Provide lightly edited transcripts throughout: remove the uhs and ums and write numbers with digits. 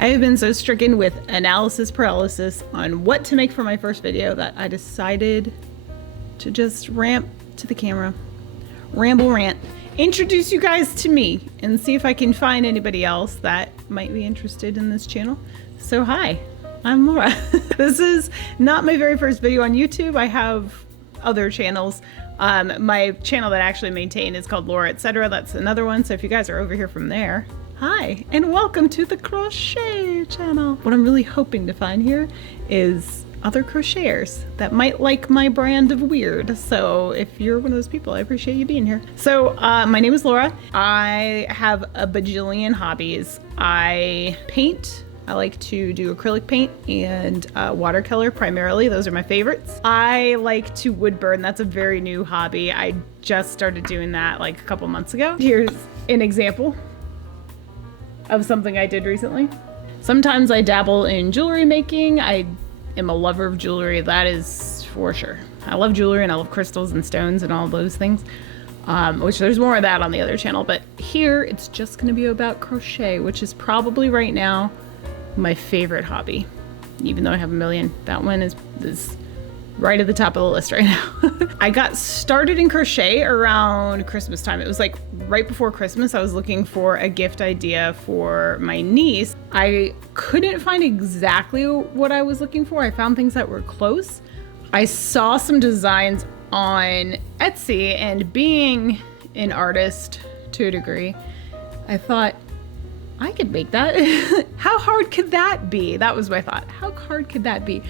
I have been so stricken with analysis paralysis on what to make for my first video that I decided to just ramble to the camera, rant, introduce you guys to me and see if I can find anybody else that might be interested in this channel. So hi, I'm Laura. This is not my very first video on YouTube. I have other channels. My channel that I actually maintain is called Laura Etc. That's another one. So if you guys are over here from there, hi, and welcome to the Crochet channel. What I'm really hoping to find here is other crocheters that might like my brand of weird. So if you're one of those people, I appreciate you being here. So my name is Laura. I have a bajillion hobbies. I paint. I like to do acrylic paint and watercolor primarily. Those are my favorites. I like to wood burn. That's a very new hobby. I just started doing that like a couple months ago. Here's an example of something I did recently. Sometimes I dabble in jewelry making. I am a lover of jewelry, that is for sure. I love jewelry and I love crystals and stones and all those things, which there's more of that on the other channel, but here it's just gonna be about crochet, which is probably right now my favorite hobby. Even though I have a million, that one is right at the top of the list right now. I got started in crochet around Christmas time. It was like right before Christmas. I was looking for a gift idea for my niece. I couldn't find exactly what I was looking for. I found things that were close. I saw some designs on Etsy, and being an artist to a degree, I thought, I could make that. How hard could that be? That was my thought. How hard could that be?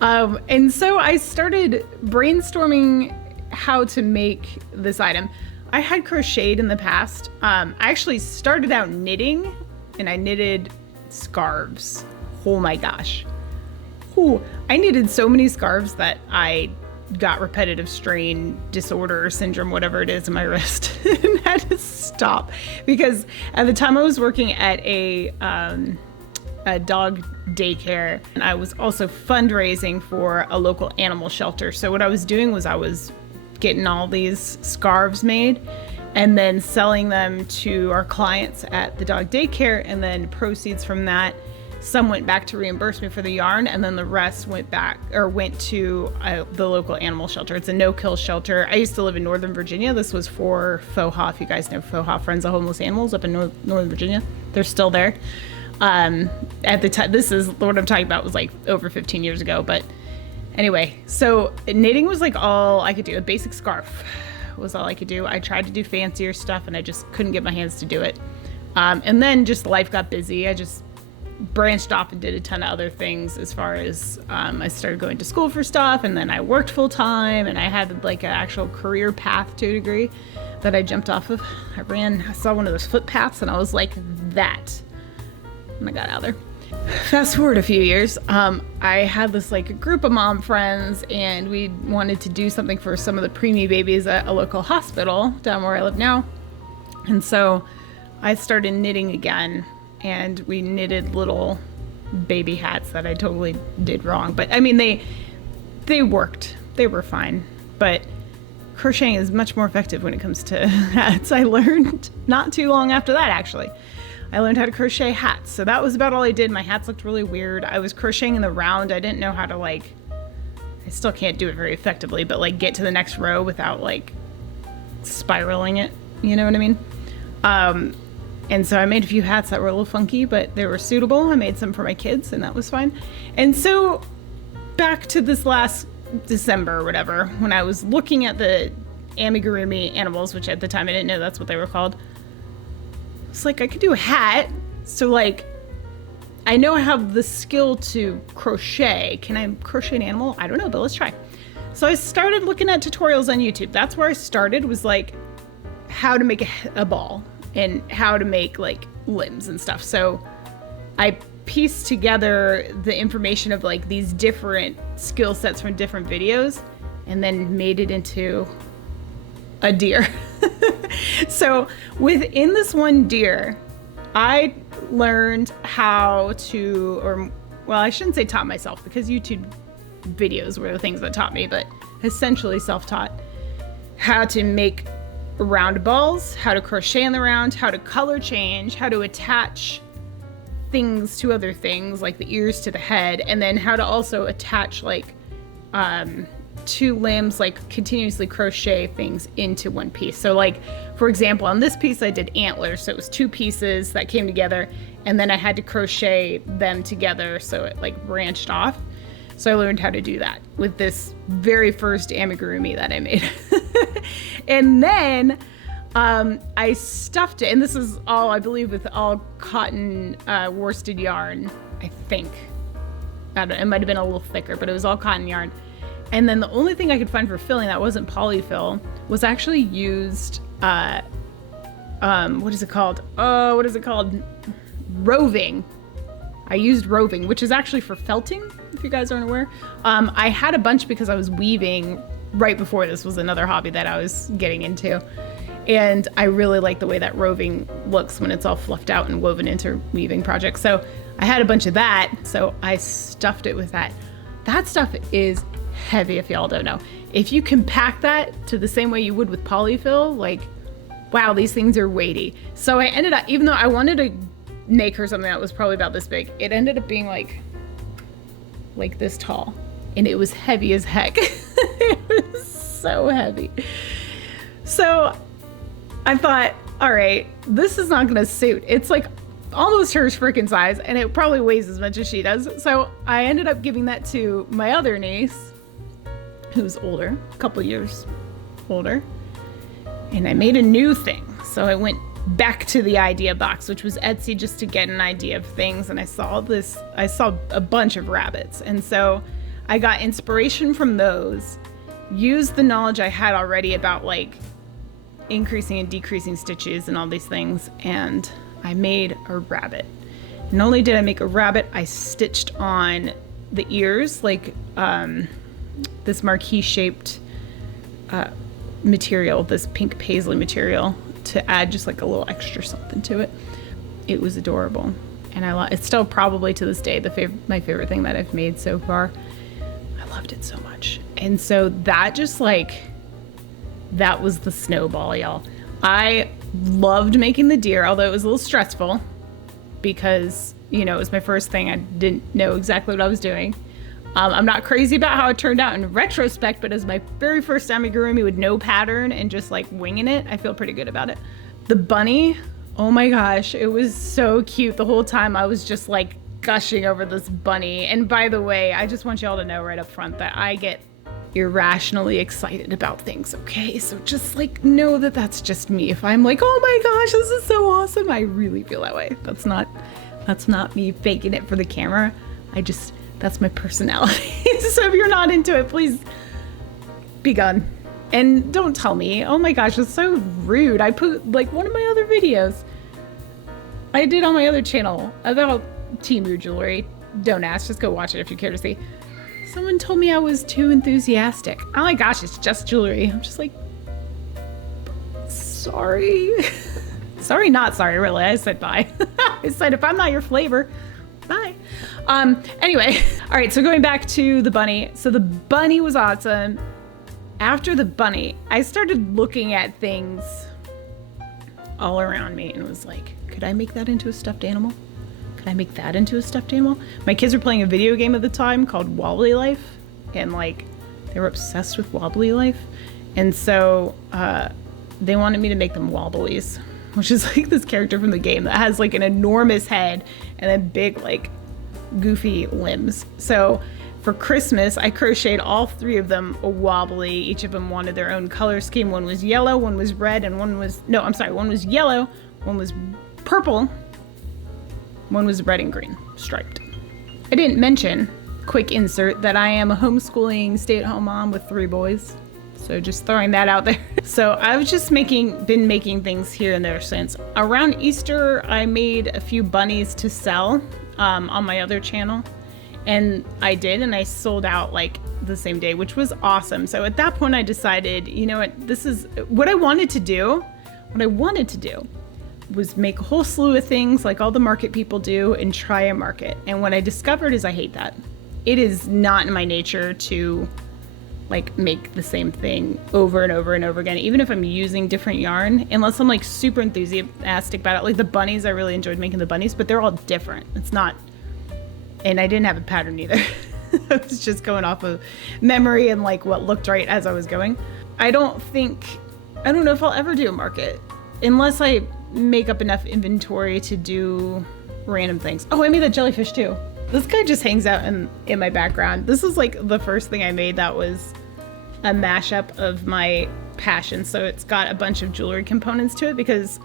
And so I started brainstorming how to make this item. I had crocheted in the past. I actually started out knitting, and I knitted scarves. Oh my gosh. Ooh, I knitted so many scarves that I got repetitive strain disorder or syndrome, whatever it is, in my wrist, and had to stop because at the time I was working at a dog daycare, and I was also fundraising for a local animal shelter. So what I was doing was I was getting all these scarves made and then selling them to our clients at the dog daycare, and then proceeds from that, some went back to reimburse me for the yarn, and then the rest went to the local animal shelter. It's a no-kill shelter. I used to live in Northern Virginia. This was for FOHA, if you guys know FOHA, Friends of Homeless Animals, up in Northern Virginia. They're still there. At the time, this is what I'm talking about, was like over 15 years ago. But anyway, so knitting was like all I could do. A basic scarf was all I could do. I tried to do fancier stuff and I just couldn't get my hands to do it. And then just life got busy. I just branched off and did a ton of other things as far as I started going to school for stuff, and then I worked full time, and I had like an actual career path to a degree that I jumped off of. I saw one of those footpaths and I was like, that. And I got out of there. Fast forward a few years, I had this like group of mom friends, and we wanted to do something for some of the preemie babies at a local hospital down where I live now. And so I started knitting again, and we knitted little baby hats that I totally did wrong. But I mean, they worked. They were fine. But crocheting is much more effective when it comes to hats. I learned not too long after that, actually. I learned how to crochet hats. So that was about all I did. My hats looked really weird. I was crocheting in the round. I didn't know how to I still can't do it very effectively, but like get to the next row without like spiraling it. You know what I mean? And so I made a few hats that were a little funky, but they were suitable. I made some for my kids, and that was fine. And so back to this last December or whatever, when I was looking at the amigurumi animals, which at the time I didn't know that's what they were called. It's like, I could do a hat. So like, I know I have the skill to crochet. Can I crochet an animal? I don't know, but let's try. So I started looking at tutorials on YouTube. That's where I started, was like how to make a ball and how to make like limbs and stuff. So I pieced together the information of like these different skill sets from different videos and then made it into a deer. So within this one deer, I learned how to, well, I shouldn't say taught myself, because YouTube videos were the things that taught me, but essentially self-taught how to make round balls, how to crochet in the round, how to color change, how to attach things to other things, like the ears to the head, and then how to also attach like 2 limbs, like continuously crochet things into one piece. So like, for example, on this piece I did antlers, so it was 2 pieces that came together, and then I had to crochet them together so it like branched off. So I learned how to do that with this very first amigurumi that I made. And then I stuffed it, and this is all, I believe, with all cotton worsted yarn, I think. I don't know, it might have been a little thicker, but it was all cotton yarn. And then the only thing I could find for filling that wasn't polyfill was actually used, what is it called? Oh, what is it called? Roving. I used roving, which is actually for felting, if you guys aren't aware. I had a bunch because I was weaving right before this was another hobby that I was getting into. And I really like the way that roving looks when it's all fluffed out and woven into weaving projects. So I had a bunch of that, so I stuffed it with that. That stuff is heavy, if y'all don't know. If you compact that to the same way you would with polyfill, like, wow, these things are weighty. So I ended up, even though I wanted to make her something that was probably about this big, it ended up being like this tall, and it was heavy as heck. It was so heavy. So I thought, all right, this is not gonna suit. It's like almost her freaking size, and it probably weighs as much as she does. So I ended up giving that to my other niece, who's older, a couple years older, and I made a new thing. So I went back to the idea box, which was Etsy, just to get an idea of things. And I saw a bunch of rabbits. And so I got inspiration from those, used the knowledge I had already about like increasing and decreasing stitches and all these things. And I made a rabbit. Not only did I make a rabbit, I stitched on the ears, like this marquee shaped material, this pink paisley material, to add just like a little extra something to it. It was adorable, and it's still probably to this day my favorite thing that I've made so far. I loved it so much. And so that just like, that was the snowball, y'all. I loved making the deer, although it was a little stressful because, you know, it was my first thing. I didn't know exactly what I was doing. I'm not crazy about how it turned out in retrospect, but as my very first amigurumi with no pattern and just like winging it, I feel pretty good about it. The bunny, oh my gosh, it was so cute. The whole time I was just like gushing over this bunny. And by the way, I just want y'all to know right up front that I get irrationally excited about things, okay? So just like know that that's just me. If I'm like, oh my gosh, this is so awesome, I really feel that way. That's not me faking it for the camera. That's my personality. So if you're not into it, please be gone. And don't tell me, oh my gosh, it's so rude. I put like one of my other videos I did on my other channel about Temu jewelry. Don't ask, just go watch it if you care to see. Someone told me I was too enthusiastic. Oh my gosh, it's just jewelry. I'm just like, sorry. Sorry, not sorry, really. I said bye. I said, if I'm not your flavor, bye. Anyway, all right, so going back to the bunny. So the bunny was awesome. After the bunny, I started looking at things all around me and was like, could I make that into a stuffed animal? Could I make that into a stuffed animal? My kids were playing a video game at the time called Wobbly Life, and like they were obsessed with Wobbly Life. And so they wanted me to make them Wobblies, which is like this character from the game that has like an enormous head and then big like goofy limbs. So for Christmas, I crocheted all 3 of them a wobbly. Each of them wanted their own color scheme. One was yellow, one was red, and one was yellow, one was purple, one was red and green, striped. I didn't mention, quick insert, that I am a homeschooling stay-at-home mom with 3 boys. So just throwing that out there. So I've just been making things here and there since. Around Easter, I made a few bunnies to sell on my other channel. And I did, and I sold out like the same day, which was awesome. So at that point I decided, you know what, this is what I wanted to do. What I wanted to do was make a whole slew of things like all the market people do and try a market. And what I discovered is I hate that. It is not in my nature to like make the same thing over and over and over again, even if I'm using different yarn, unless I'm like super enthusiastic about it. Like the bunnies, I really enjoyed making the bunnies, but they're all different. It's not, and I didn't have a pattern either. I was just going off of memory and like what looked right as I was going. I don't know if I'll ever do a market unless I make up enough inventory to do random things. Oh, I made that jellyfish too. This guy just hangs out in my background. This is like the first thing I made that was a mashup of my passion. So it's got a bunch of jewelry components to it because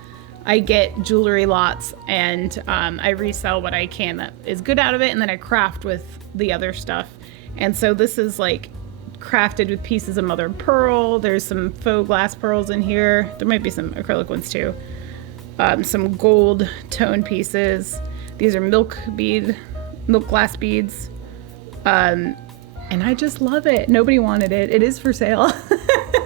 I get jewelry lots and I resell what I can that is good out of it, and then I craft with the other stuff. And so this is like crafted with pieces of mother of pearl. There's some faux glass pearls in here. There might be some acrylic ones too. Some gold tone pieces. These are milk glass beads. And I just love it. Nobody wanted it. It is for sale,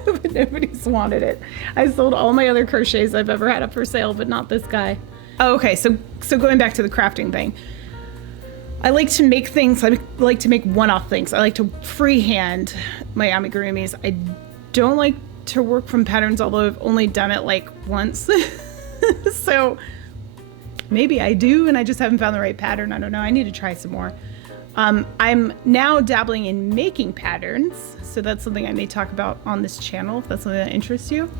but nobody's wanted it. I sold all my other crochets I've ever had up for sale, but not this guy. Oh, okay, so going back to the crafting thing. I like to make things, I like to make one-off things. I like to freehand my amigurumis. I don't like to work from patterns, although I've only done it like once. So maybe I do, and I just haven't found the right pattern. I don't know. I need to try some more. I'm now dabbling in making patterns, so that's something I may talk about on this channel if that's something that interests you.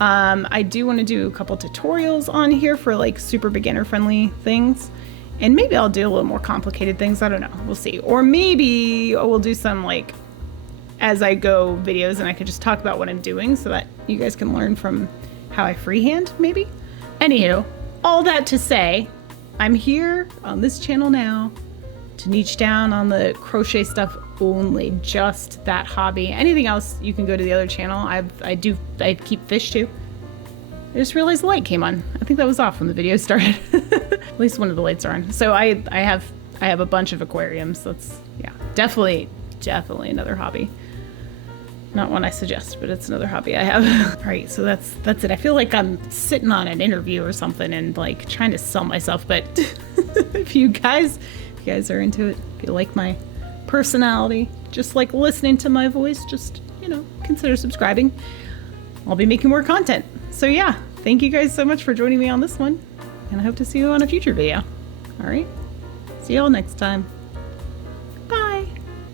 I do want to do a couple tutorials on here for like super beginner friendly things, and maybe I'll do a little more complicated things. I don't know. We'll see. Or maybe we'll do some like as I go videos, and I could just talk about what I'm doing so that you guys can learn from how I freehand maybe. Anywho, all that to say, I'm here on this channel now to niche down on the crochet stuff only, just that hobby. Anything else, you can go to the other channel. I keep fish too. I just realized the light came on. I think that was off when the video started. At least one of the lights are on. So I have a bunch of aquariums. That's, yeah, definitely another hobby. Not one I suggest, but it's another hobby I have. All right, so that's it. I feel like I'm sitting on an interview or something and like trying to sell myself, but if you guys are into it, if you like my personality, just like listening to my voice, just, you know, consider subscribing. I'll be making more content. So yeah, thank you guys so much for joining me on this one, and I hope to see you on a future video. All right, see y'all next time.